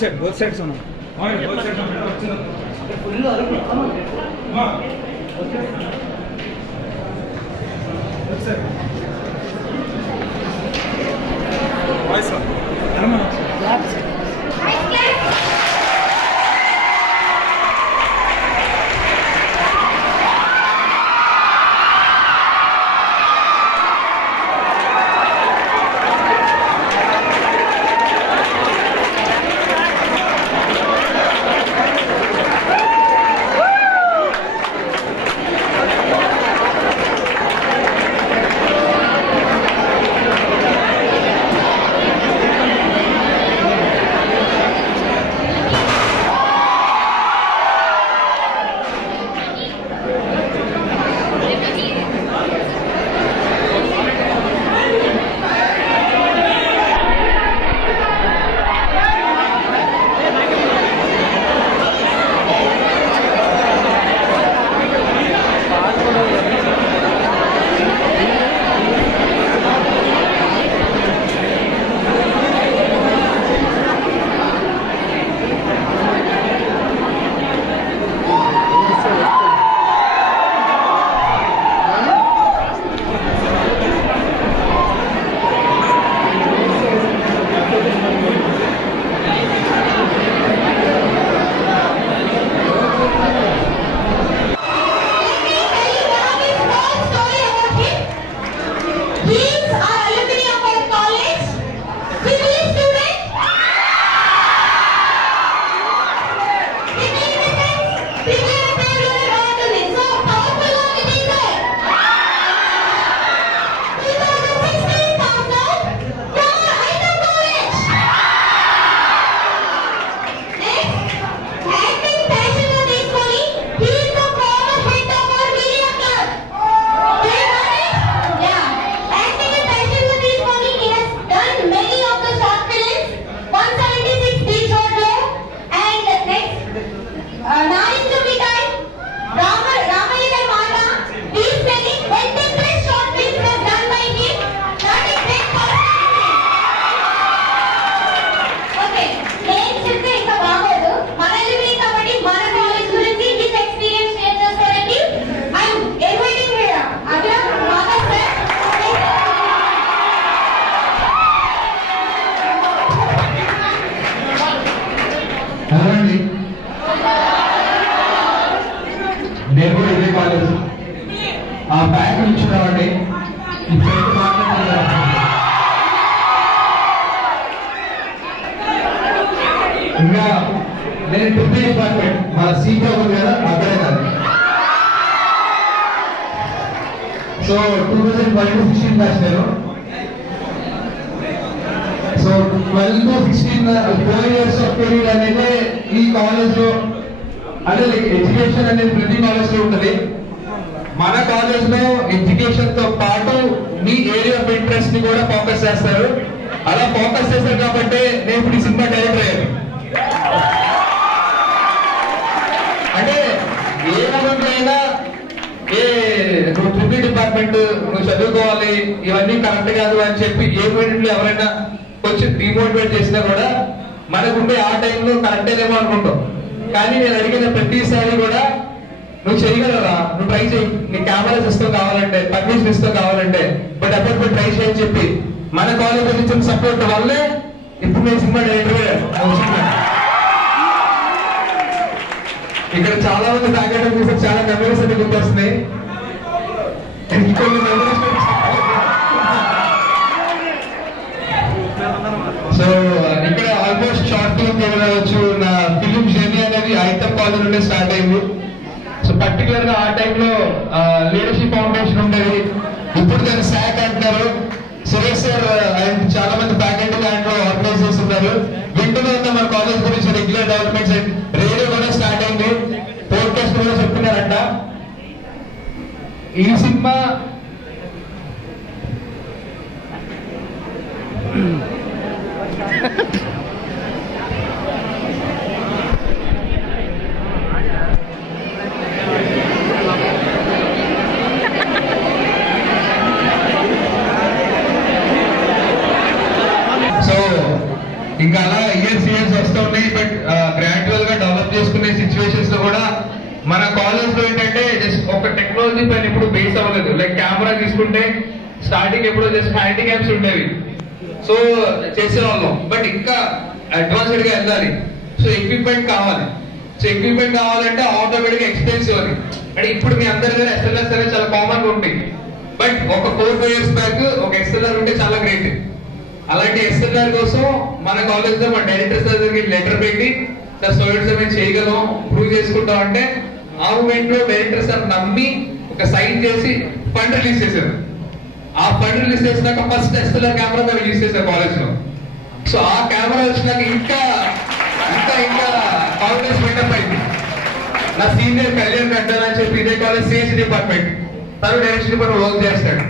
both sides on. Both sides on. Voice on. నేను కూడా ఇదే కాలేజ్ ఆ బ్యాగ్ నుంచి రావండి ఇంకా నేను ట్రిపుల్ డిపార్ట్మెంట్ మన సీట్ ఉంది కదా అక్కడే కాదు. సో 2012-16 బ్యాచ్ నేను. సో 12-16 4 years ఆఫ్ పీరియడ్ అనేది ఈ కాలేజ్ లో అంటే ఎడ్యుకేషన్ అనేది ప్రతి కాలేజ్ లో ఉంటుంది. మన కాలేజ్ లో ఎడ్యుకేషన్ తో పాటు మీ ఏరియా ఆఫ్ ఇంట్రెస్ట్ ని కూడా ఫోకస్ చేస్తారు. అలా ఫోకస్ చేస్తారు కాబట్టి నేను ఇప్పుడు ఈ సినిమా డైరెక్టర్ అయ్యాను. అంటే ఏ విధంగా నువ్వు ట్రిపుల్ డిపార్ట్మెంట్ నువ్వు చదువుకోవాలి ఇవన్నీ కరెక్ట్ కాదు అని చెప్పి ఏ మూమెంట్లో ఎవరైనా కొంచెం డిమోటివేట్ చేసినా కూడా మనకుండే ఆ టైంలో కరెక్టేనేమో అనుకుంటాం. కానీ నేను అడిగిన ప్రతిసారి కూడా నువ్వు చేయగలరా, నువ్వు ట్రై చేయి, నీ కెమెరా సిస్టమ్ కావాలంటే పర్మిషన్ సిస్టమ్ కావాలంటే బట్ అప్పుడు ట్రై చేయని చెప్పి మన కాలేజ్ ఇచ్చిన సపోర్ట్ వల్లే ఇప్పుడు నేను సినిమా డైరెక్టర్. ఇక్కడ చాలా మంది తాగడం చూసి చాలా మెమరీస్ అన్ని గుర్తొస్తున్నాయి. ఇంకొన్ని మెమరీస్ సో ఇక్కడ ఆల్మోస్ట్ షార్ట్ ఫిల్మ్ కావచ్చు. నా ఫిలిం జర్నీ అనేది ఐతం కాలేజ్ నుండి స్టార్ట్ అయింది. సో పర్టికులర్ గా ఆ టైంలో లీడర్షిప్ ఫౌండేషన్ ఉండేది, ఇప్పుడు దాన్ని శాక్ అంటున్నారు. సురేష్ సార్ అండ్ చాలా మంది ఫ్యాకల్టీ దాంట్లో ఆర్గనైజ్ చేస్తున్నారు. వింటూనే ఉన్న మన కాలేజ్ గురించి రెగ్యులర్ డెవలప్మెంట్స్ రేడియో కూడా స్టార్ట్ అయింది, పోడ్కాస్ట్ కూడా చెప్తున్నారంట. ఈ సినిమా ఇంకా అలా ఇయర్స్ వస్తూ ఉన్నాయి. ఇన్నోవేషన్స్ లో కూడా మన కాలేజ్ లో ఏంటంటే జస్ట్ ఒక టెక్నాలజీ పైన ఎప్పుడు బేస్ అవ్వలేదు. లైక్ కెమెరా తీసుకుంటే స్టార్టింగ్ ఎప్పుడు జస్ట్ హ్యాండిక్యాప్స్ ఉండేవి, సో చేసే వాళ్ళం. బట్ ఇంకా అడ్వాన్స్డ్ గా వెళ్ళాలి, సో ఎక్విప్మెంట్ కావాలి. సో ఎక్విప్మెంట్ కావాలంటే ఆటోమేటిక్ ఎక్స్పెన్సివ్ అది. అంటే ఇప్పుడు మీ అందరి దగ్గర ఎస్ఎల్ఆర్స్ అనేది చాలా కామన్ గా ఉంటాయి. బట్ ఒక 4-5 years బ్యాక్ ఒక ఎస్ఎల్ఆర్ ఉంటే చాలా గ్రేట్. అలాంటి ఎస్ఎల్ఆర్ కోసం మన కాలేజ్ లో మన డైరెక్టర్ సార్ దగ్గరికి లెటర్ పెట్టి సార్ సోయిడ్స్ మేము చేయగలం ప్రూవ్ చేసుకుంటాం అంటే ఆ మూమెంట్ లో డైరెక్టర్ సార్ నమ్మి ఒక సైన్ చేసి ఫండ్ రిలీజ్ చేశారు. ఆ ఫండ్ రిలీజ్ చేసినాక ఫస్ట్ ఎస్ఎల్ఆర్ కెమెరా మేము రిలీజ్ చేశారు కాలేజ్ లో. సో ఆ కెమెరా వచ్చినాక ఇంకా ఇంకా ఇంకా కాన్ఫిడెన్స్ బిల్డప్ అయింది. నా సీనియర్ కళ్యాణ్ గడ్డర్ అని చెప్పి ఇదే కాలేజ్ సిఎస్ డిపార్ట్మెంట్, తను డైరెక్షన్ డిపార్ట్మెంట్ వర్క్ చేస్తాడు.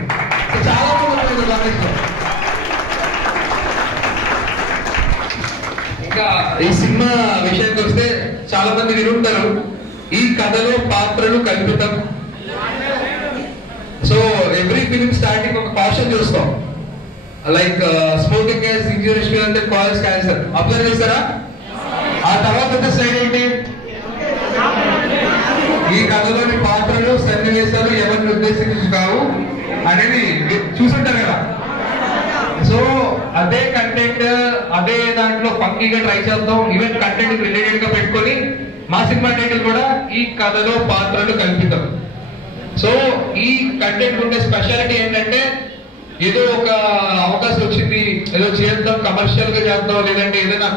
సో చాలా మంది కాలేజ్ లో. ఇంకా ఈ సినిమా విషయానికి వస్తే చాలా మంది వినుంటారు, ఈ కథలో పాత్రలు కల్పితం. సో ఎవ్రీ ఫిలిం స్టార్టింగ్ ఒక కాషన్ చూస్తాం, లైక్ స్మోకింగ్ గ్యాస్ ఇంజూరియస్ అంటే కాలేజ్ క్యాన్సర్. అబ్జర్వ్ చేస్తారా? ఆ తర్వాత వచ్చే స్లైడ్ ఏంటి? ఈ కథలోని పాత్రలు సన్నివేశాలు ఎవరిని ఉద్దేశించి కావు అనేది చూసుంటారు కదా. సో అదే కంటెంట్ అదే దాంట్లో ఫంకీగా ట్రై చేద్దాం, ఈవెన్ కంటెంట్ రిలేటెడ్ గా పెట్టుకొని మా సినిమా టైటిల్ కూడా ఈ కథలో పాత్రలు కల్పితం. సో ఈ కంటెంట్ ఉండే స్పెషాలిటీ ఏంటంటే ఏదో ఒక అవకాశం వచ్చింది ఏదో చేద్దాం కమర్షియల్ గా చేద్దాం లేదంటే ఏదైనా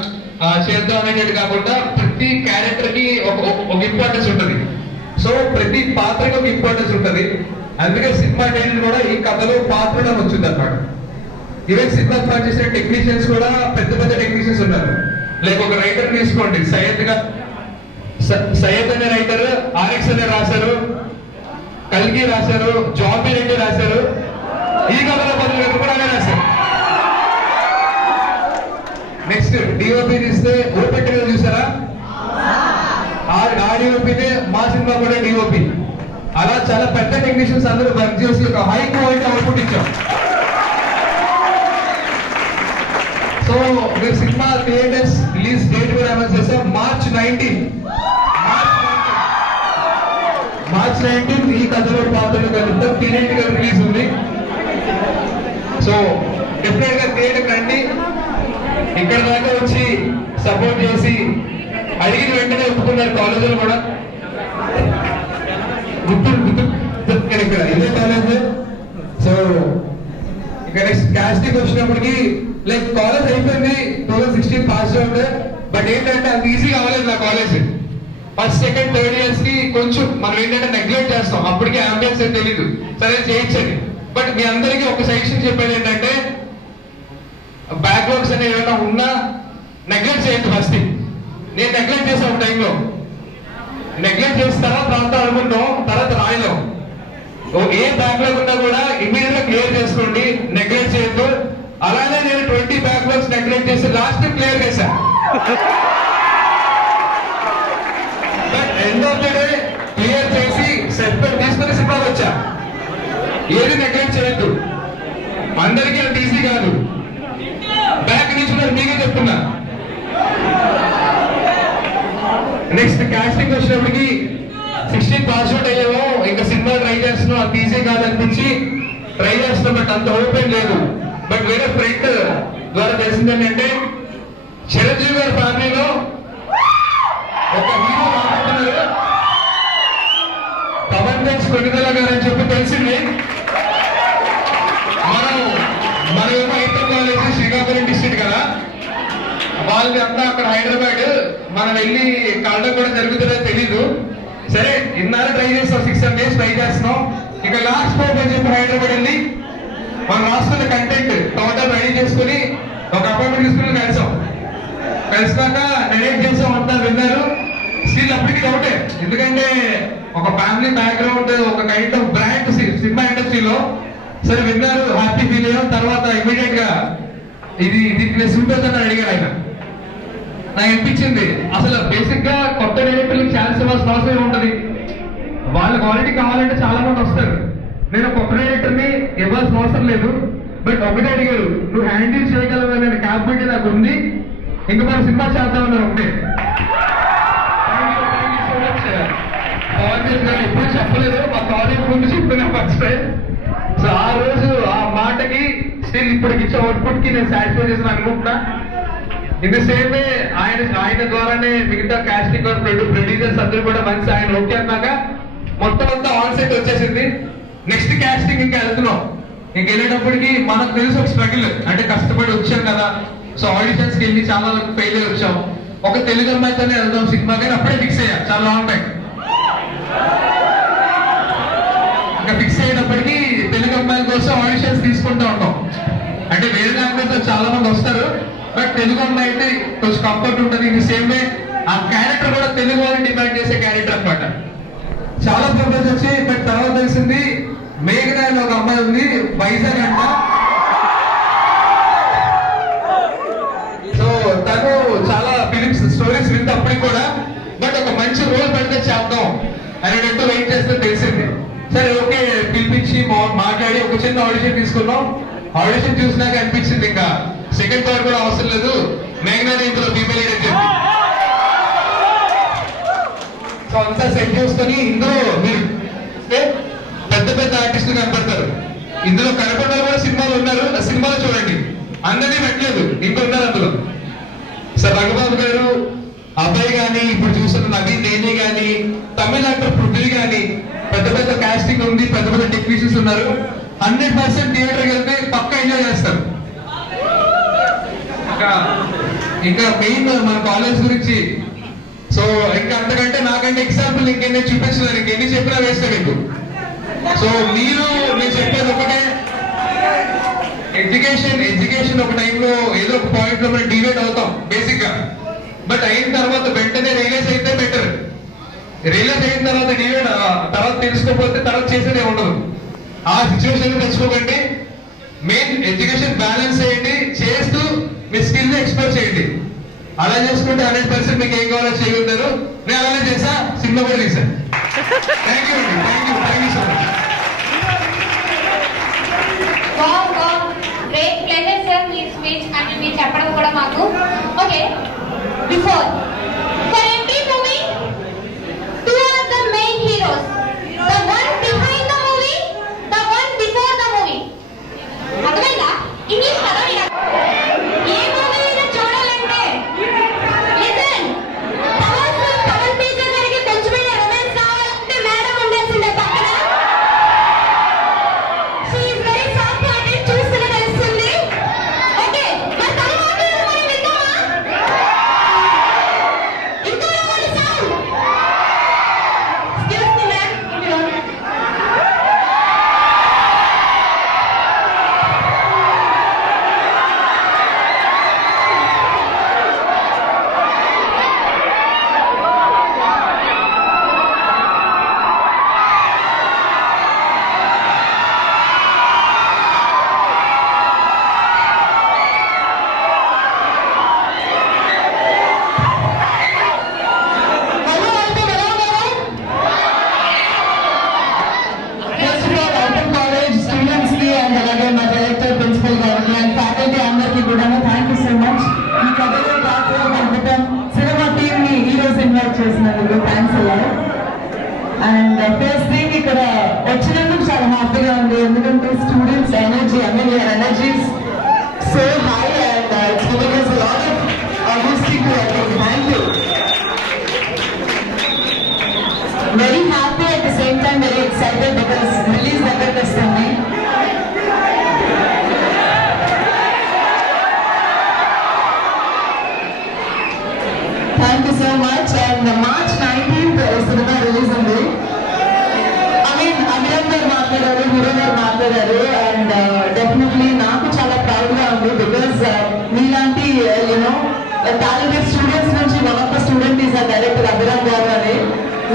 చేద్దాం అనేది కాకుండా ప్రతి క్యారెక్టర్ కి ఒక ఇంపార్టెన్స్ ఉంటుంది. సో ప్రతి పాత్రకి ఒక ఇంపార్టెన్స్ ఉంటుంది. అందుకే సినిమా టైటిల్ కూడా ఈ కథలో పాత్రలు వచ్చింది అన్నమాట. ఈవెన్ సినిమా పనిచేసిన టెక్నీషియన్స్ కూడా పెద్ద పెద్ద టెక్నీషియన్స్ ఉన్నారు. లైక్ ఒక రైటర్ తీసుకోండి, సయ్యద్ అనే రైటర్ ఆర్ఎక్స్ అనే రాశారు, కల్కి రాశారు, జాబీ రెడ్డి రాశారు, ఈ కథలో పనులు కూడా అనే రాశారు. నెక్స్ట్ డిఓపి తీస్తే ఓపెట్టి చూసారా? ఆ డిఓపినే మా సినిమా కూడా డిఓపి. అలా చాలా పెద్ద టెక్నీషియన్స్ అందరూ వర్క్ చేసి ఒక హై క్వాలిటీ అవుట్పుట్ ఇచ్చాం. సో మీరు సినిమా థియేటర్స్ రిలీజ్ డేట్ కూడా అనౌన్స్ చేస్తాం, March 19. March 19 ఈ కథలో పాత్రలు కలుపుతాం. థియేటర్ గా రిలీజ్ ఉంది. సో డెఫినెట్ గా థియేటర్ రండి, ఇక్కడ దాకా వచ్చి సపోర్ట్ చేసి అడిగిన వెంటనే ఒప్పుకున్నారు కాలేజీలో కూడా. ఇక్కడ ఇదే కాలేజ్. సో ఇక్కడ నెక్స్ట్ కాస్టింగ్ వచ్చినప్పటికి లైక్ కాలేజ్ అయిపోయింది 2016 పాస్ అవుట్. బట్ ఏంటంటే అది ఈజీగా అవ్వలేదు నా college. First second third years కి కొంచెం మనం ఏంటంటే నెగ్లెక్ట్ చేస్తాం, అప్పటికి అంబియన్స్ అని తెలీదు, సరే చేయించండి. బట్ మీ అందరికీ ఒక సజెషన్ చెప్పేది ఏంటంటే బ్యాక్లాగ్స్ అనేవి ఏమైనా ఉన్నా నెగ్లెక్ట్ చేయొద్దు. ఫస్ట్ నేను నెగ్లెక్ట్ చేసా ఒక టైంలో, నెగ్లెక్ట్ చేసిన తర్వాత అనుకుంటాం, తర్వాత రాయలేం. ఏ బ్యాక్లాగ్ ఉన్నా కూడా ఇమీడియట్ గా క్లియర్ చేసుకోండి, నెగ్లెక్ట్ చేయొద్దు. అలానే నేను 20 బ్యాక్లాగ్స్ నెగ్లెక్ట్ చేసి లాస్ట్ క్లియర్ చేశా. But end of the day clear చేసి సర్టిఫికేట్ తీసుకుని సినిమాకి వచ్చా. ఏది నెగ్లెక్ట్ చేయొద్దు, అందరికీ అంత ఈజీ కాదు. బ్యాక్ నుంచి మీకే చెప్తున్నా. నెక్స్ట్ కాస్టింగ్ వచ్చినప్పటికి 16 పాస్ అవుట్ అయ్యాము, ఇంకా సినిమా ట్రై చేస్తున్నాం, అంత ఈజీ కాదనిపించి ట్రై చేస్తున్నాం. బట్ అంత ఓపెన్ లేదు. బట్ వేరే ఫ్రెండ్ ద్వారా తెలిసింది ఏంటంటే చిరంజీవి గారి ఫ్యామిలీలో ఒక హీరో రాబోతున్నారు, పవన్ దాస్ కొనిదల గారు అని చెప్పి తెలిసింది. మనమేమో ఇంటర్ కాలేజ్ శ్రీకాకుళం డిస్ట్రిక్ట్ కదా, వాళ్ళది అంతా అక్కడ హైదరాబాద్. మనం వెళ్ళి కలడం కూడా జరుగుతుందో తెలీదు. సరే ఇన్నాళ్ళు ట్రై చేస్తాం, 6 days ట్రై చేస్తున్నాం. ఇక లాస్ట్ పోప్ అని చెప్పి హైదరాబాద్ వెళ్ళి మనం రాస్తున్న కంటెంట్ టోటల్ రెడీ చేసుకుని ఒక అపాయింట్మెంట్ తీసుకుని కలిసినాక నెరేట్ చేసాం, అంతా విన్నారు. స్టిల్ అప్పటికి డౌటే, ఎందుకంటే ఒక ఫ్యామిలీ బ్యాక్గ్రౌండ్, ఒక కైండ్ ఆఫ్ బ్రాండ్ సినిమా ఇండస్ట్రీలో. సరే విన్నారు, హ్యాపీ ఫీల్ అయ్యాం. తర్వాత ఇమీడియట్ గా దీనికి సూట్ అవుతుందని అడిగారు ఆయన. నాకు అనిపించింది అసలు బేసిక్ గా కొత్త డైరెక్టర్లకు ఛాన్స్ ఇవ్వాల్సిన అవసరం ఉంటుంది. వాళ్ళ క్వాలిటీ కావాలంటే చాలా మంది వస్తారు. నేను కొత్త డైరెక్టర్ని ఇవ్వాల్సిన అవసరం లేదు. బట్ ఒకటే అడిగారు, నువ్వు హ్యాండిల్ చేయగలవు అనే క్యాపబిలిటీ నాకు ఉంది, ఇంకా మన సినిమా చేద్దామన్నారు. ఒకటే. థ్యాంక్ యూ సో చెప్పలేదు, మా కాలేజ్ ముందు చెప్తున్నా ఫస్ట్. సో ఆ రోజు ఆ మాటకి స్టిల్ ఇప్పటికి ఇచ్చే అవుట్పుట్ కి నేను సాటిస్ఫై చేసిన అనుకుంటున్నా. ఇన్ ద సేమ్ వే ఆయన ద్వారానే మిగతా కాస్టింగ్ ప్రొడ్యూసర్స్ అందరూ కూడా మంచి ఆయన ఓకే అన్నాక మొత్తం అంతా ఆన్ సెట్ వచ్చేసింది. నెక్స్ట్ కాస్టింగ్ ఇంకా వెళ్తున్నాం. ఇంక వెళ్ళేటప్పటికి మనకు తెలుసు ఒక స్ట్రగుల్, అంటే కష్టపడి వచ్చాం కదా. సో ఆడిషన్స్ కి వెళ్ళి చాలా ఫెయిల్ అయ్యి వచ్చాం. ఒక తెలుగు అమ్మాయితోనే వెళ్దాం సినిమా, కానీ అప్పుడే ఫిక్స్ అయ్యా చాలా లాంగ్ టైం. ఇంకా ఫిక్స్ అయినప్పటికీ తెలుగు అమ్మాయిల కోసం ఆడిషన్స్ తీసుకుంటూ ఉంటాం. అంటే వేరే లాంగ్వేజ్ లో చాలా మంది వస్తారు, బట్ తెలుగు అమ్మాయి అయితే కొంచెం కంఫర్ట్ ఉంటుంది. ఇది సేమ్ వే ఆ క్యారెక్టర్ కూడా తెలుగు వాళ్ళని డిమాండ్ చేసే క్యారెక్టర్ అనమాట. చాలా ప్రపోజ్ వచ్చి బట్ తర్వాత తెలిసింది మేఘనా అని ఒక అమ్మాయి ఉంది, వైజాగ్ అంట. సో తను చాలా ఫిలిమ్స్ స్టోరీస్ వింటప్పటికి కూడా బట్ ఒక మంచి రోల్ పెడితే చేద్దాం అనేటట్టు వెయిట్ చేస్తే తెలిసింది. సరే ఓకే పిలిపించి మాట్లాడి ఒక చిన్న ఆడిషన్ తీసుకున్నాం. ఆడిషన్ చూసినాక అనిపించింది ఇంకా సెకండ్ థర్డ్ కూడా అవసరం లేదు, మేఘనా ఇందులో ఫీమేల్ అని చెప్పి. సో అంతా సెట్ చేసుకొని ఇందులో మీరు పెద్ద పెద్ద ఆర్టిస్టులు కనపడతారు. ఇందులో కనపడే కూడా సినిమాలు ఉన్నారు, సినిమాలో చూడండి అందరినీ పెట్టలేదు, ఇంకొన్నారు అందులో. సార్ రఘుబాబు గారు, అబ్బాయి గాని, ఇప్పుడు చూస్తున్న నవీన్ నేనే గాని, తమిళ యాక్టర్ పృథ్వీ గాని, పెద్ద పెద్ద కాస్టింగ్ ఉంది, పెద్ద పెద్ద టెక్నీషియన్స్ ఉన్నారు. 100% థియేటర్కి వెళ్తే పక్కా ఎంజాయ్ చేస్తారు. ఇంకా మెయిన్ మన కాలేజ్ గురించి, సో ఇంకా అంతకంటే నాకంటే ఎగ్జాంపుల్ ఇంకెన్ని చూపించలేదు, ఇంకెన్ని చెప్పినా వేస్తే మీకు. సో నేను చెప్పేది ఒకటే, ఎడ్యుకేషన్ ఒక టైంలో ఏదో ఒక పాయింట్ లో మనం డివైడ్ అవుతాం బేసిక్ గా. బట్ అయిన తర్వాత వెంటనే రియలైజ్ అయితే బెటర్. రియలైజ్ అయిన తర్వాత డివైడ్ తర్వాత తెలుసుకోకపోతే తర్వాత చేసేదే ఉండదు. ఆ సిచ్యువేషన్ తెచ్చుకోకండి. మెయిన్ ఎడ్యుకేషన్ బ్యాలెన్స్ చేయండి, చేస్తూ మీ స్కిల్ ఎక్స్ప్లోర్ చేయండి. అలా చేసుకుంటే 100% మీకు ఏం కావాలో చేయగలుగుతారు. నేను అలానే చేసా, సినిమా కూడా తీసాను. థ్యాంక్ యూ అండి, thank you so much. Great pleasure sir మీ స్పీచ్ అంటే మీరు చెప్పడం కూడా మాకు. Okay, before for every movie two are the main heroes, the one behind the movie, the one before the movie. అర్థమైందా? ఇంగ్లీష్ కదా మీరు? ఏ మూవీ అయినా చూడాలంటే లిసన్, పవన్ టీచర్ గారికి పెంచుబడిన రొమాన్స్ కావాలంటే మేడం ఉండాల్సిందే పక్కన. She is very soft hearted, చూస్తేనే తెలుస్తుంది. ఓకే, మరి తన మాటలు మనం విందామా? ఇంకో round sound. Excuse me ma'am, if you want. Hello అంటే ఎలా ఉన్నారు? First of all open college students కి అండ్ అలాగే మా డైరెక్టర్ ప్రిన్సిపల్ గారికి అండ్ ఫ్యాకల్టీ అందరికీ కూడా థ్యాంక్ యూ సో మచ్. ఈ కథలో ప్లాట్ఫామ్ అద్భుతం సినిమా టీమ్ ని ఈ రోజు ఇన్వైట్ చేసినందుకు థ్యాంక్స్ అలా. అండ్ ఫస్ట్ థింగ్ ఇక్కడ వచ్చినందుకు చాలా హ్యాపీగా ఉంది, ఎందుకంటే students energy, I mean your energies so high and it's giving us a lot of boosting to everything. Thank you. Very happy at the same time very excited because release దగ్గరకు వస్తుంది. Thank you so much. And March 19th cinema release ఉంది. I mean Abhiram గారు మాట్లాడారు, hero గారు మాట్లాడారు and definitely నాకు చాలా proud గా ఉంది బికాస్ మీలాంటి యూనో టాలెంటెడ్ స్టూడెంట్స్ నుంచి one of the student is director Abhiram గారు అని.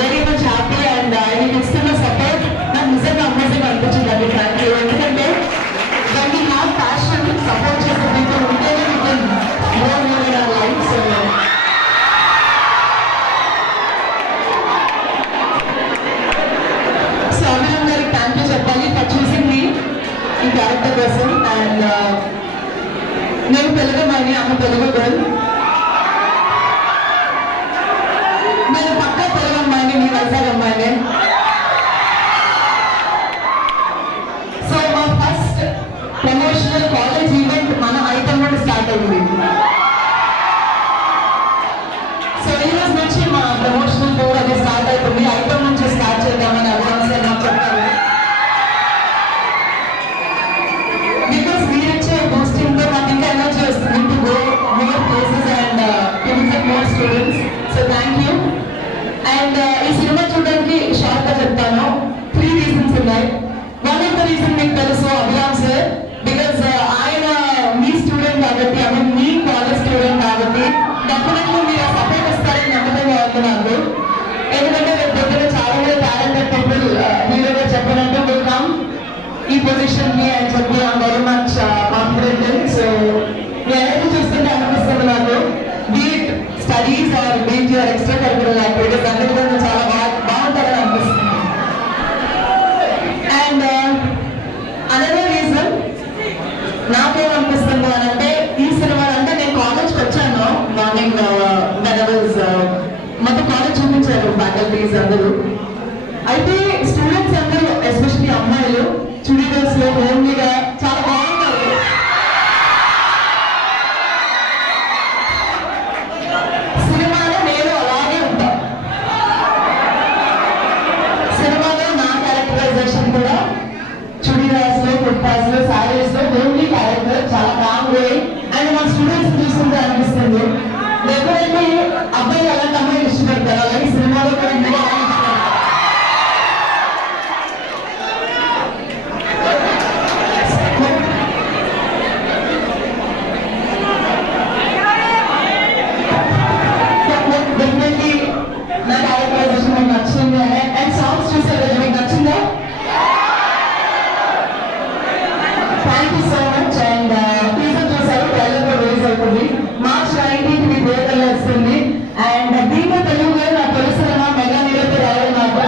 వెరీ మచ్ హ్యాపీ అండ్ ఆయన ఇస్తున్న సపోర్ట్ నాకు నిజంగా అమేజింగ్ అనిపించింది అండి. Thank you. ఎందుకంటే when we have passion, support చేసే people ఉంటేనే we can go more in our life. So Abhiram గారికి థ్యాంక్ యూ చెప్పాలి ఫర్ చూసింగ్ మీ ఈ క్యారెక్టర్ కోసం. అండ్ నేను తెలుగు అమ్మాయిని, ఆమె తెలుగు గర్ల్. నేను పక్కా తెలుగు అమ్మాయిని, మీ వైజాగ్ అమ్మాయిని. చెప్పి I'm very much confident. So నేనైతే చూస్తుంటే అనిపిస్తుంది నాకు beat studies or beat your extra curricular activities అన్ని విధంగా చాలా బాగుంటారని అనిపిస్తుంది. అండ్ అనదర్ రీజన్ నాకేమనిపిస్తుంది అని అంటే ఈ సినిమా అంటే నేను కాలేజ్కి వచ్చాను మార్నింగ్ మొత్తం కాలేజ్ చూపించారు ఫ్యాకల్టీస్ అందరూ. అయితే స్టూడెంట్స్ అందరూ ఎస్పెషల్లీ అమ్మాయిలు చుడీదార్స్ లో హోమ్లీగా చాలా బాగుంటారు. సినిమాలో నేను అలాగే ఉంటా. సినిమాలో నా క్యారెక్టరైజేషన్ కూడా చుడీదార్స్ లో కుర్తాస్ లో సారీస్ లో హోమ్లీ క్యారెక్టర్ చాలా కామ్ వే. అండ్ మా స్టూడెంట్స్ చూస్తుంటే అనిపిస్తుంది డెఫినెట్లీ అబ్బాయిలు అలాంటి అమ్మాయిలు ఇష్టపడతారు. అలాగే సినిమాలో కూడా ఇందులో డెఫినెట్లీ నా క్యారెక్టరైజేషన్ మీకు నచ్చింది. అండ్ సాంగ్స్ చూసారు మీకు నచ్చిందా? Thank you so much. And teaser చూసారు, ట్రైలర్ కూడా రిలీజ్ అవుతుంది March 19th మీ థియేటర్లో వస్తుంది. అండ్ దీంట్లో తెలుగు గారు నాకు తెలుస్తున్నా మెగా నీళ్ళతో రావడం నాకు.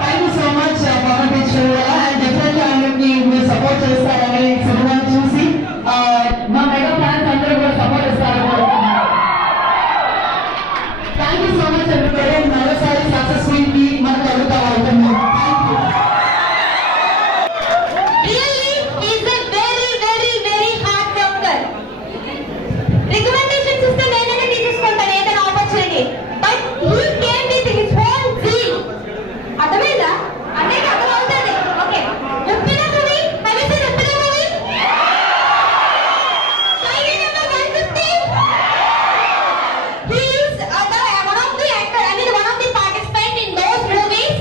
Thank you so much Pavan teacher. And definitely ఆయనకి మీరు సపోర్ట్ చేస్తారని సినిమాని చూసి మా మెగా ఫ్యాన్స్ అందరూ కూడా సపోర్ట్ ఇస్తారని. Thank you so much everybody. మరోసారి సక్సెస్ కి మనకు కలుగుతా అవుతుంది. Thank you. Really, he's a very, very, very hard worker. Recommendation system ఏదైనా తీసుకుంటాను ఏదైనా opportunity. But he came with his own zeal. అర్థమైందా? అంటే అర్థమవుతుంది. Okay. Uppina movie, have you seen Uppina movie? Tiger number 150. He is one of the actor, I mean one of the participant in those movies.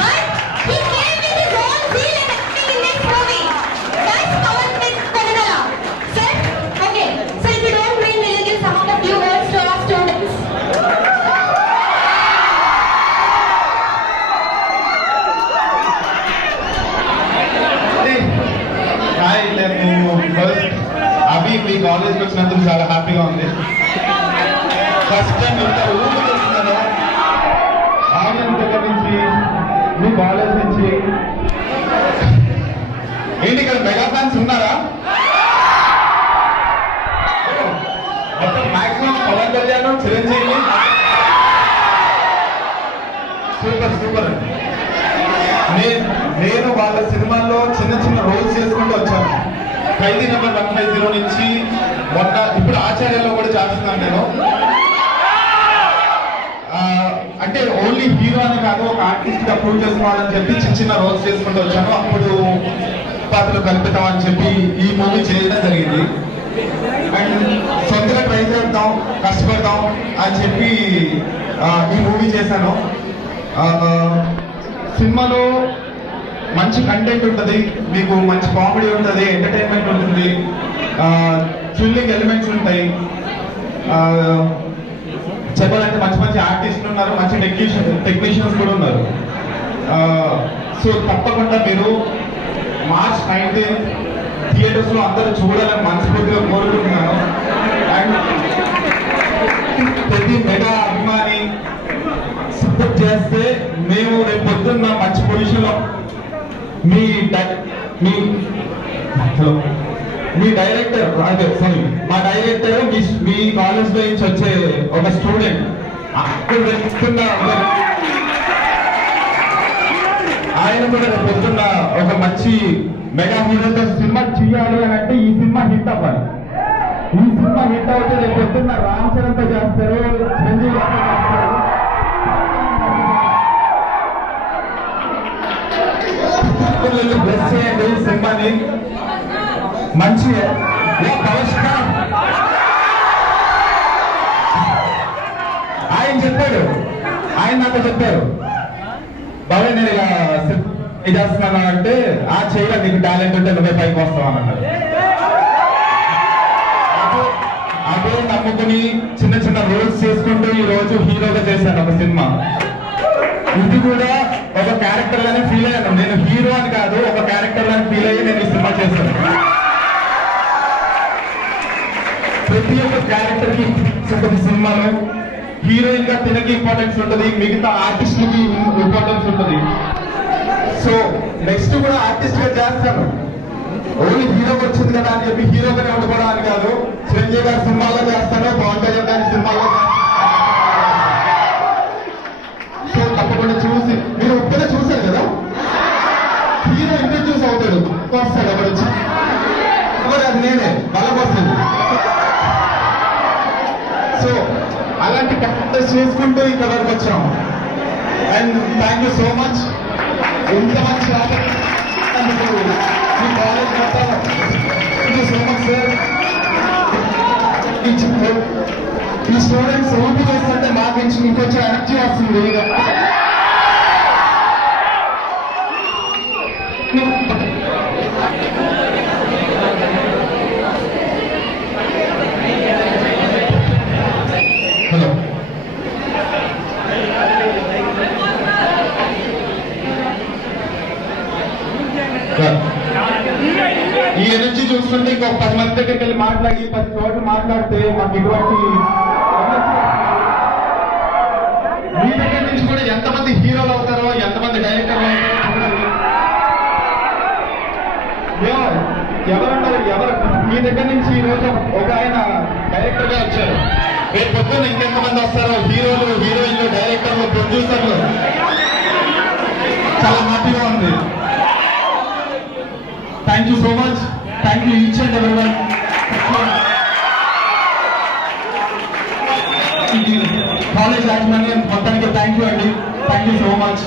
But he came with his own zeal and acting in this movie. That's Pawan Kannadala. Sir, okay. So if you don't mind, we'll give some of the few words to our students. Hi, నేను first అభి మీ కాలేజ్కి వచ్చినందుకు చాలా హ్యాపీగా ఉంది. First time ఇంత ఊరు చేస్తున్నాను audience దగ్గర నుంచి, మీ కాలేజ్ నుంచి. ఏంటి ఇక్కడ మెగా ఫ్యాన్స్ ఉన్నారా? మొత్తం maximum Pavan Kalyan, Chiranjeevi. Super super. నేను వాళ్ళ సినిమాల్లో చిన్న చిన్న రోల్స్ చేసుకుంటూ వచ్చాను. ఖైదీ నెంబర్ 150 నుంచి మొన్న ఇప్పుడు ఆచార్యలో కూడా చేస్తున్నాను నేను. అంటే ఓన్లీ హీరో అని కాదు, ఒక ఆర్టిస్ట్ గా ప్రూవ్ చేసుకోవాలని చెప్పి చిన్న చిన్న రోల్స్ చేసుకుంటూ వచ్చాను. అప్పుడు పాత్రలు కల్పితాం అని చెప్పి ఈ మూవీ చేయడం జరిగింది. అండ్ సొంతగా ట్రై చేద్దాం, కష్టపడదాం అని చెప్పి ఈ మూవీ చేశాను. సినిమాలో మంచి కంటెంట్ ఉంటుంది, మీకు మంచి కామెడీ ఉంటుంది, ఎంటర్టైన్మెంట్ ఉంటుంది, థ్రిల్లింగ్ ఎలిమెంట్స్ ఉంటాయి. చెప్పాలంటే మంచి మంచి ఆర్టిస్టులు ఉన్నారు, మంచి టెక్నీషియన్స్ కూడా ఉన్నారు. సో తప్పకుండా మీరు March 19th థియేటర్స్లో అందరూ చూడాలని మనస్ఫూర్తిగా కోరుకుంటున్నాను. అండ్ ప్రతి మెగా అభిమాని సపోర్ట్ చేస్తే మేము రేపు పొద్దున్న మంచి పొజిషన్లో మీ డైరెక్టర్ సారీ మా డైరెక్టర్ మీ కాలేజ్ లో నుంచి వచ్చే ఒక స్టూడెంట్ అక్కడ వెళ్తున్న ఆయన కూడా రేపు పొద్దున్న ఒక మంచి మెగా హీరోతో సినిమా చేయాలి అని అంటే ఈ సినిమా హిట్ అవ్వాలి. ఈ సినిమా హిట్ అవుతే రేపు పొద్దున్న రామ్ చరణ్తో చేస్తారు, చిరంజీవి గారితో చేస్తారు. బ్లెస్ చేయండి ఈ సినిమాని. మంచి ఆయన చెప్పాడు, ఆయన నాతో చెప్పారు, బాబాయ్ నేను ఇలా చేస్తున్నాను అంటే ఆ చేయలేదు, నీకు టాలెంట్ ఉంటే నువ్వే పైకి వస్తావు అని అన్నారు. అదే నమ్ముకుని చిన్న చిన్న రోల్స్ చేసుకుంటూ ఈ రోజు హీరోగా చేశాను ఒక సినిమా. ఇది కూడా ఒక క్యారెక్టర్ గానే ఫీల్ అయ్యాను. నేను హీరో అని కాదు, ఒక క్యారెక్టర్ గానే ఫీల్ అయ్యి నేను ఈ సినిమా చేశాను. ప్రతి ఒక్క క్యారెక్టర్ కి ఉంటుంది సినిమాలో. హీరోయిన్ గా తినకి ఇంపార్టెన్స్ ఉంటుంది, మిగతా ఆర్టిస్టులకి ఇంపార్టెన్స్ ఉంటుంది. సో నెక్స్ట్ కూడా ఆర్టిస్ట్ గా చేస్తాను. ఓన్లీ హీరోకి వచ్చింది కదా అని చెప్పి హీరోగానే ఉండిపోవడం అని కాదు. చిరంజీవి గారి సినిమాల్లో చేస్తాను, పవన్ కళ్యాణ్ గారి సినిమాల్లో చేస్తాను. సో తప్పకుండా చూసి మీరు ఒక్కడే చూశారు కదా, హీరో ఇంట్రడ్యూస్ అవుతాడు, వస్తాడు అక్కడ వచ్చి, మరి అది నేనే బలం వస్తుంది. సో అలాంటి క్యారెక్టర్స్ చేసుకుంటూ ఇక్కడ వరకు వచ్చాం. And thank you so much. ఇంత మంచి ఆదరణ మీ కాలేజ్ మొత్తం. Thank you so much sir. ఈ స్టూడెంట్స్ ఓపీ చేస్తుంటే మాకు ఇంకొంచెం ఎనర్జీ వస్తుంది. హలో, ఈ ఎనర్జీ చూస్తుంటే ఇంకొక 10 మంది దగ్గరికి వెళ్ళి మాట్లాడి 10 చోట్ల మాట్లాడితే మాకు ఇటువంటి మీ దగ్గర నుంచి కూడా ఎంతమంది హీరోలు అవుతారో, ఎంతమంది డైరెక్టర్లు అవుతారో చూడండి. ఎవరున్నారు, ఎవరు మీ దగ్గర నుంచి ఈ రోజు ఒక ఆయన డైరెక్టర్ గా వచ్చారు. రేపు పొద్దున్న ఇంకెంతమంది వస్తారో, హీరోలు, హీరోయిన్లు, డైరెక్టర్లు, ప్రొడ్యూసర్లు. చాలా హ్యాపీగా ఉంది. Thank you so much. Thank you each and everyone. College యాజమాన్యం మొత్తానికి థ్యాంక్ యూ అండి. Thank you so much.